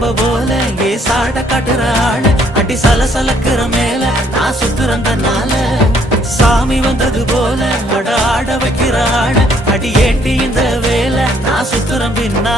குழம்ப போல ஏ சாட காட்டுற ஆளு அடி சலசலக்குற மேல நான் சுத்துறந்தனால சாமி வந்தது போல அட ஆட வைக்கிற ஆளு அடி ஏண்டி இந்த வேலை நான் சுத்துறேன் பின்னா